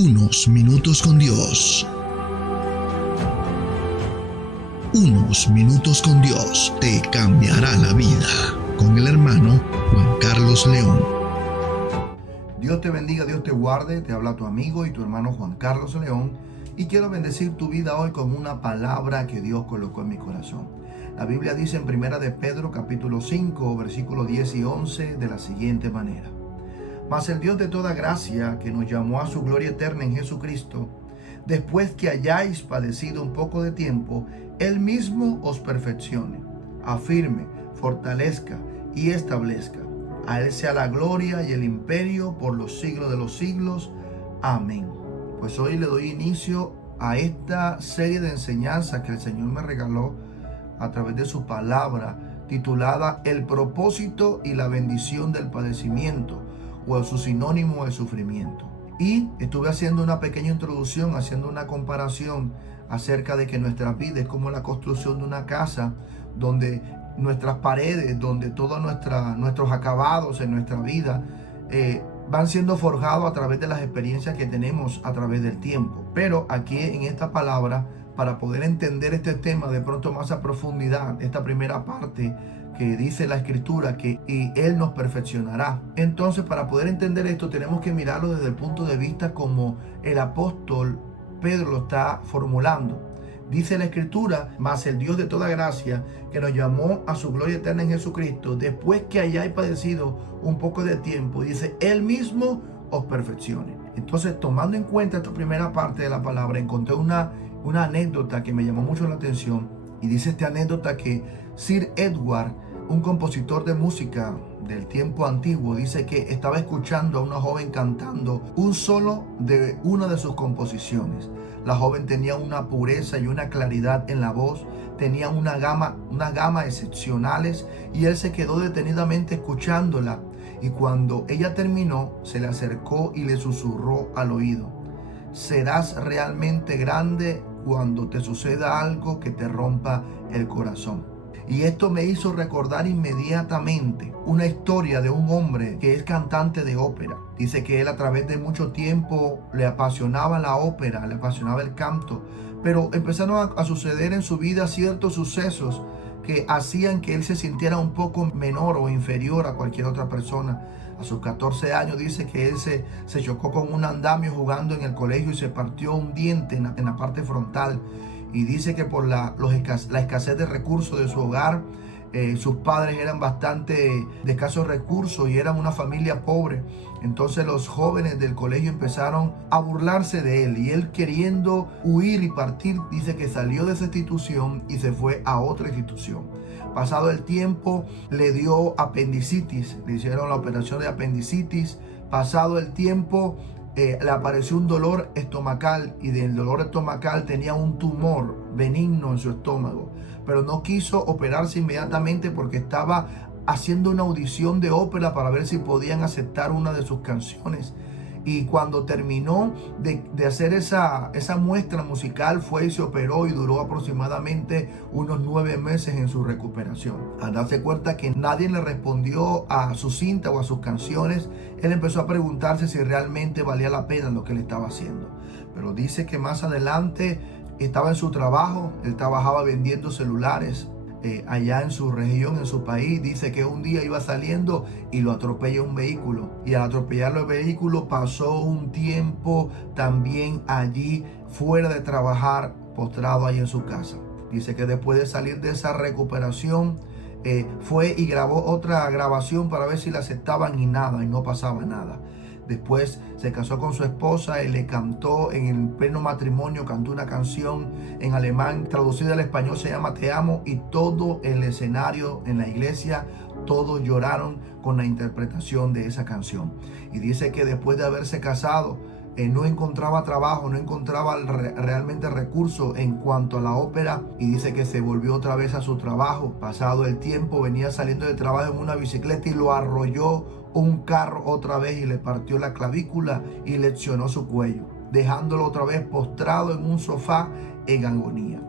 Unos minutos con Dios. Unos minutos con Dios te cambiará la vida. Con el hermano Juan Carlos León. Dios te bendiga, Dios te guarde. Te habla tu amigo y tu hermano Juan Carlos León. Y quiero bendecir tu vida hoy con una palabra que Dios colocó en mi corazón. La Biblia dice en 1 de Pedro capítulo 5, versículos 10 y 11 de la siguiente manera. Mas el Dios de toda gracia, que nos llamó a su gloria eterna en Jesucristo, después que hayáis padecido un poco de tiempo, Él mismo os perfeccione, afirme, fortalezca y establezca. A Él sea la gloria y el imperio por los siglos de los siglos. Amén. Pues hoy le doy inicio a esta serie de enseñanzas que el Señor me regaló a través de su palabra, titulada El propósito y la bendición del padecimiento, o su sinónimo de sufrimiento. Y estuve haciendo una pequeña introducción, haciendo una comparación acerca de que nuestra vida es como la construcción de una casa, donde nuestras paredes, donde todos nuestros acabados en nuestra vida van siendo forjados a través de las experiencias que tenemos a través del tiempo. Pero aquí en esta palabra, para poder entender este tema de pronto más a profundidad, esta primera parte que dice la escritura que Él nos perfeccionará. Entonces, para poder entender esto, tenemos que mirarlo desde el punto de vista como el apóstol Pedro lo está formulando. Dice la escritura, mas el Dios de toda gracia, que nos llamó a su gloria eterna en Jesucristo, después que hayáis padecido un poco de tiempo, dice, Él mismo os perfeccione. Entonces, tomando en cuenta esta primera parte de la palabra, encontré una anécdota que me llamó mucho la atención. Y dice esta anécdota que Sir Edward, un compositor de música del tiempo antiguo, dice que estaba escuchando a una joven cantando un solo de una de sus composiciones. La joven tenía una pureza y una claridad en la voz, tenía una gama excepcionales, y él se quedó detenidamente escuchándola. Y cuando ella terminó, se le acercó y le susurró al oído: serás realmente grande cuando te suceda algo que te rompa el corazón. Y esto me hizo recordar inmediatamente una historia de un hombre que es cantante de ópera. Dice que él a través de mucho tiempo le apasionaba la ópera, le apasionaba el canto, pero empezaron a suceder en su vida ciertos sucesos que hacían que él se sintiera un poco menor o inferior a cualquier otra persona. A sus 14 años dice que él se chocó con un andamio jugando en el colegio y se partió un diente en la parte frontal. Y dice que por la escasez de recursos de su hogar, sus padres eran bastante de escasos recursos y eran una familia pobre. Entonces los jóvenes del colegio empezaron a burlarse de él, y él, queriendo huir y partir, dice que salió de esa institución y se fue a otra institución. Pasado el tiempo, le dio apendicitis, le hicieron la operación de apendicitis. Pasado el tiempo, le apareció un dolor estomacal, y del dolor estomacal tenía un tumor benigno en su estómago, pero no quiso operarse inmediatamente porque estaba haciendo una audición de ópera para ver si podían aceptar una de sus canciones. Y cuando terminó de hacer esa muestra musical, fue y se operó, y duró aproximadamente unos 9 meses en su recuperación. Al darse cuenta que nadie le respondió a su cinta o a sus canciones, él empezó a preguntarse si realmente valía la pena lo que él estaba haciendo. Pero dice que más adelante estaba en su trabajo, él trabajaba vendiendo celulares allá en su región, en su país. Dice que un día iba saliendo y lo atropella un vehículo, y al atropellarlo el vehículo pasó un tiempo también allí fuera de trabajar, postrado ahí en su casa. Dice que después de salir de esa recuperación, fue y grabó otra grabación para ver si la aceptaban, y nada, y no pasaba nada. Después se casó con su esposa y le cantó en el pleno matrimonio, cantó una canción en alemán, traducida al español se llama Te amo, y todo el escenario en la iglesia, todos lloraron con la interpretación de esa canción. Y dice que después de haberse casado, no encontraba trabajo, no encontraba realmente recursos en cuanto a la ópera, y dice que se volvió otra vez a su trabajo. Pasado el tiempo, venía saliendo de trabajo en una bicicleta y lo arrolló un carro otra vez y le partió la clavícula y leccionó su cuello, dejándolo otra vez postrado en un sofá en agonía.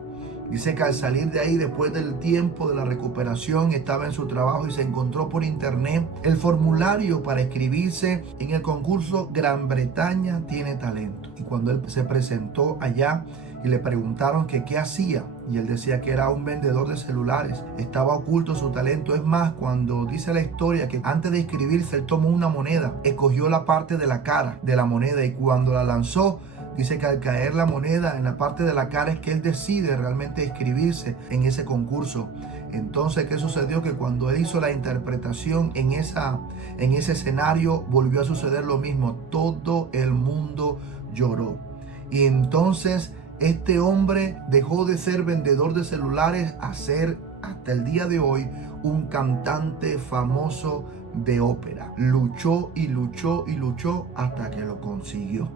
Dice que al salir de ahí, después del tiempo de la recuperación, estaba en su trabajo y se encontró por internet el formulario para inscribirse en el concurso Gran Bretaña tiene talento. Y cuando él se presentó allá y le preguntaron que qué hacía, y él decía que era un vendedor de celulares, estaba oculto su talento. Es más, cuando dice la historia que antes de inscribirse él tomó una moneda, escogió la parte de la cara de la moneda y cuando la lanzó, dice que al caer la moneda en la parte de la cara es que él decide realmente inscribirse en ese concurso. Entonces, ¿qué sucedió? Que cuando él hizo la interpretación en ese escenario, volvió a suceder lo mismo. Todo el mundo lloró. Y entonces este hombre dejó de ser vendedor de celulares a ser, hasta el día de hoy, un cantante famoso de ópera. Luchó y luchó y luchó hasta que lo consiguió.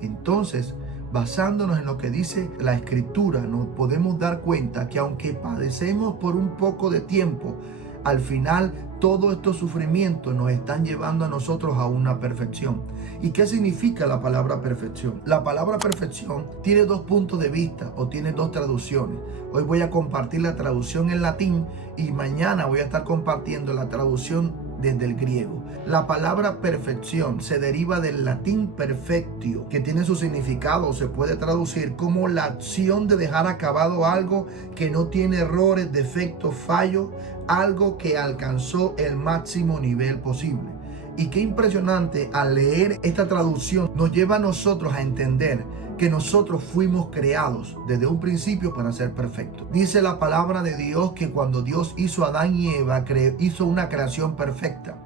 Entonces, basándonos en lo que dice la Escritura, nos podemos dar cuenta que aunque padecemos por un poco de tiempo, al final todos estos sufrimientos nos están llevando a nosotros a una perfección. ¿Y qué significa la palabra perfección? La palabra perfección tiene dos puntos de vista o tiene dos traducciones. Hoy voy a compartir la traducción en latín y mañana voy a estar compartiendo la traducción desde el griego. La palabra perfección se deriva del latín perfectio, que tiene su significado, se puede traducir como la acción de dejar acabado algo que no tiene errores, defectos, fallos, algo que alcanzó el máximo nivel posible. Y qué impresionante, al leer esta traducción nos lleva a nosotros a entender que nosotros fuimos creados desde un principio para ser perfectos. Dice la palabra de Dios que cuando Dios hizo a Adán y Eva, hizo una creación perfecta.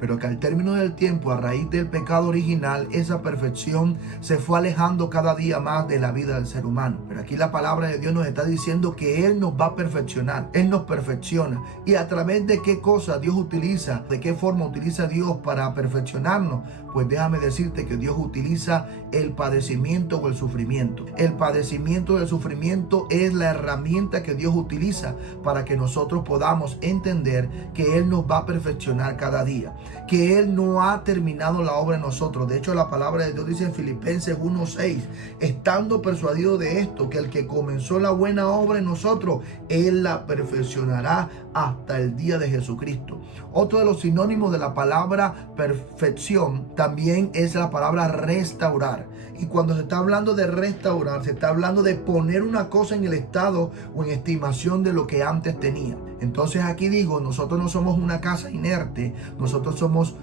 Pero que al término del tiempo, a raíz del pecado original, esa perfección se fue alejando cada día más de la vida del ser humano. Pero aquí la palabra de Dios nos está diciendo que Él nos va a perfeccionar. Él nos perfecciona. ¿Y a través de qué cosa Dios utiliza? ¿De qué forma utiliza Dios para perfeccionarnos? Pues déjame decirte que Dios utiliza el padecimiento o el sufrimiento. El padecimiento o el sufrimiento es la herramienta que Dios utiliza para que nosotros podamos entender que Él nos va a perfeccionar cada día, que Él no ha terminado la obra en nosotros. De hecho, la palabra de Dios dice en Filipenses 1:6, estando persuadido de esto, que el que comenzó la buena obra en nosotros, Él la perfeccionará hasta el día de Jesucristo. Otro de los sinónimos de la palabra perfección también es la palabra restaurar. Y cuando se está hablando de restaurar, se está hablando de poner una cosa en el estado o en estimación de lo que antes tenía. Entonces aquí digo, nosotros no somos una casa inerte, nosotros somos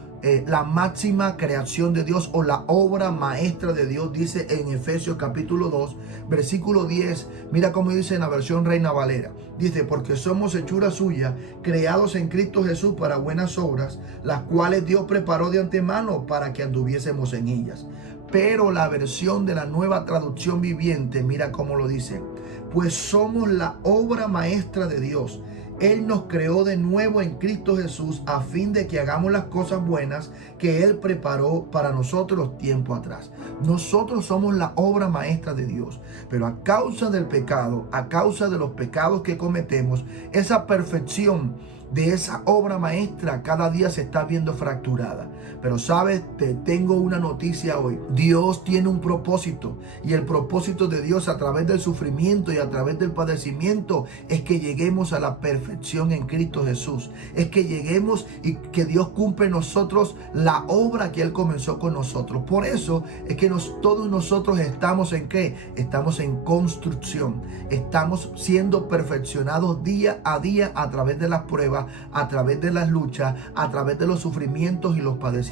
la máxima creación de Dios o la obra maestra de Dios, dice en Efesios capítulo 2, versículo 10. Mira cómo dice en la versión Reina Valera. Dice, porque somos hechura suya, creados en Cristo Jesús para buenas obras, las cuales Dios preparó de antemano para que anduviésemos en ellas. Pero la versión de la Nueva Traducción Viviente, mira cómo lo dice. Pues somos la obra maestra de Dios. Él nos creó de nuevo en Cristo Jesús a fin de que hagamos las cosas buenas que Él preparó para nosotros tiempo atrás. Nosotros somos la obra maestra de Dios, pero a causa del pecado, a causa de los pecados que cometemos, esa perfección de esa obra maestra cada día se está viendo fracturada. Pero sabes, te tengo una noticia hoy. Dios tiene un propósito, y el propósito de Dios a través del sufrimiento y a través del padecimiento es que lleguemos a la perfección en Cristo Jesús. Es que lleguemos y que Dios cumple en nosotros la obra que Él comenzó con nosotros. Por eso es que todos nosotros estamos ¿en qué? Estamos en construcción. Estamos siendo perfeccionados día a día a través de las pruebas, a través de las luchas, a través de los sufrimientos y los padecimientos.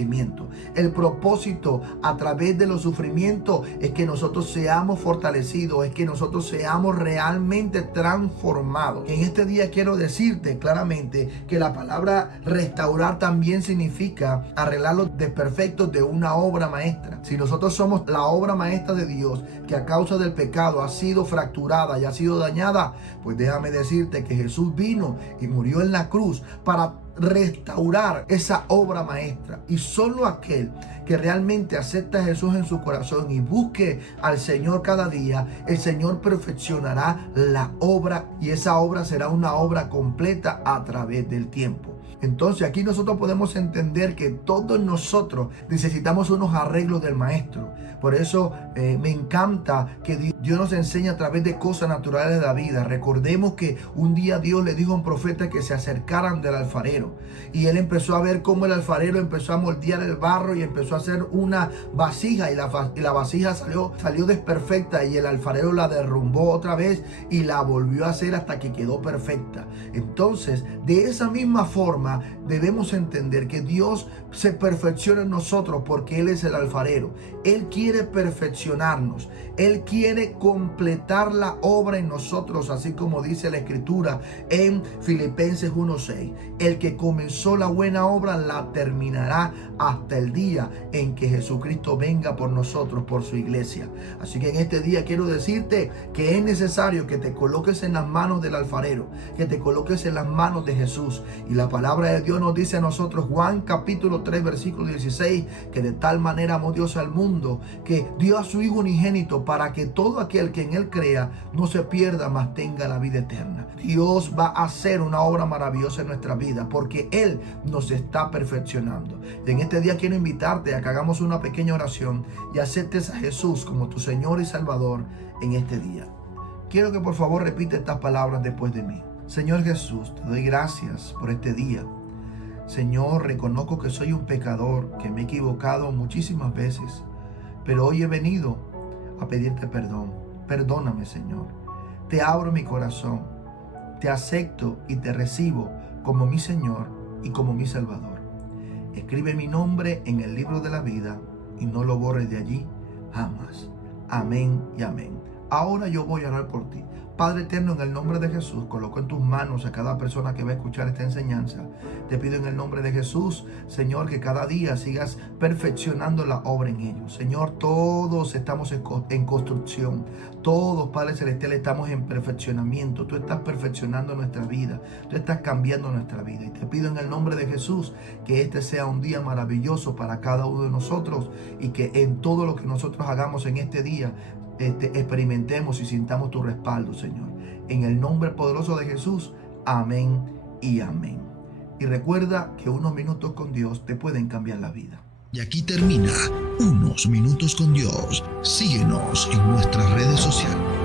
El propósito a través de los sufrimientos es que nosotros seamos fortalecidos, es que nosotros seamos realmente transformados. En este día quiero decirte claramente que la palabra restaurar también significa arreglar los desperfectos de una obra maestra. Si nosotros somos la obra maestra de Dios, que a causa del pecado ha sido fracturada y ha sido dañada, pues déjame decirte que Jesús vino y murió en la cruz para restaurar esa obra maestra. Y solo aquel que realmente acepta a Jesús en su corazón y busque al Señor cada día, el Señor perfeccionará la obra, y esa obra será una obra completa a través del tiempo. Entonces aquí nosotros podemos entender que todos nosotros necesitamos unos arreglos del maestro. Por eso me encanta que Dios nos enseña a través de cosas naturales de la vida. Recordemos que un día Dios le dijo a un profeta que se acercaran del alfarero. Y él empezó a ver cómo el alfarero empezó a moldear el barro y empezó a hacer una vasija. Y la vasija salió desperfecta y el alfarero la derrumbó otra vez y la volvió a hacer hasta que quedó perfecta. Entonces, de esa misma forma, debemos entender que Dios se perfecciona en nosotros porque Él es el alfarero. Él quiere perfeccionarnos. Él quiere completar la obra en nosotros, así como dice la Escritura en Filipenses 1:6. El que comenzó la buena obra la terminará hasta el día en que Jesucristo venga por nosotros, por su iglesia. Así que en este día quiero decirte que es necesario que te coloques en las manos del alfarero, que te coloques en las manos de Jesús. Y la palabra de Dios nos dice a nosotros, Juan capítulo 3 versículo 16, que de tal manera amó Dios al mundo, que dio a su Hijo unigénito para que todo aquel que en Él crea no se pierda, mas tenga la vida eterna. Dios va a hacer una obra maravillosa en nuestra vida porque Él nos está perfeccionando. Y en este día quiero invitarte a que hagamos una pequeña oración y aceptes a Jesús como tu Señor y Salvador en este día. Quiero que por favor repite estas palabras después de mí. Señor Jesús, te doy gracias por este día. Señor, reconozco que soy un pecador, que me he equivocado muchísimas veces, pero hoy he venido a pedirte perdón. Perdóname, Señor. Te abro mi corazón, te acepto y te recibo como mi Señor y como mi Salvador. Escribe mi nombre en el libro de la vida y no lo borres de allí jamás. Amén y amén. Ahora yo voy a orar por ti. Padre eterno, en el nombre de Jesús, coloco en tus manos a cada persona que va a escuchar esta enseñanza. Te pido en el nombre de Jesús, Señor, que cada día sigas perfeccionando la obra en ellos. Señor, todos estamos en construcción. Todos, Padre Celestial, estamos en perfeccionamiento. Tú estás perfeccionando nuestra vida. Tú estás cambiando nuestra vida. Y te pido en el nombre de Jesús que este sea un día maravilloso para cada uno de nosotros y que en todo lo que nosotros hagamos en este día, experimentemos y sintamos tu respaldo, Señor. En el nombre poderoso de Jesús, amén y amén. Y recuerda que unos minutos con Dios te pueden cambiar la vida. Y aquí termina Unos Minutos con Dios. Síguenos en nuestras redes sociales.